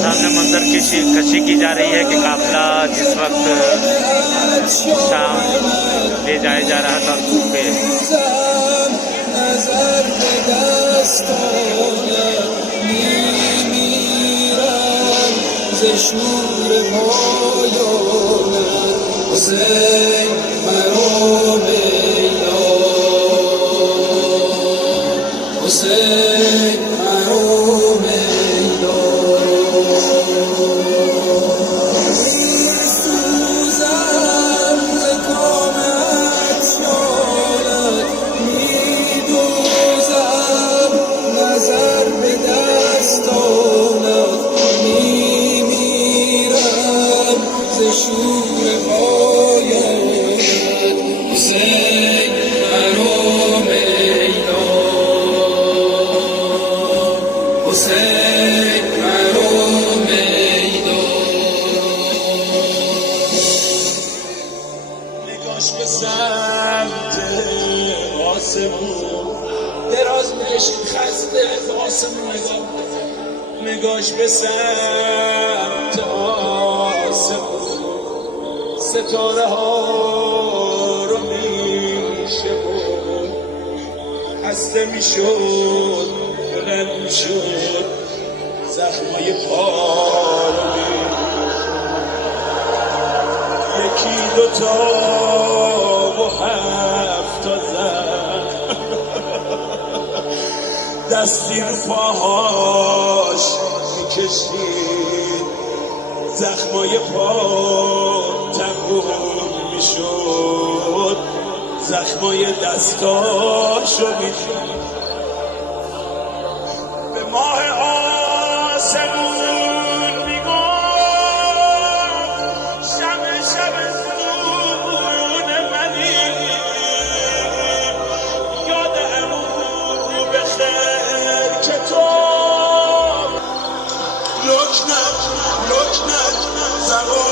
सामने मंजर कशी की जा रही है कि काफिला जिस वक्त शाम ले जाया जा रहा था पे نگاش به سمت آسمون دراز میکشید خسته آسمون نگاش به سمت آسمون ستاره ها رو میشه بود خسته میشد بلند میشد زخمای پا رو یکی دوتا و هفت تا دستی رو پاهاش میکشید زخمای پا تموم میشد زخمای دستاشو میشد به ماه آسمون میگفت شب زون منی یادم بخیر که تو لکنت زبان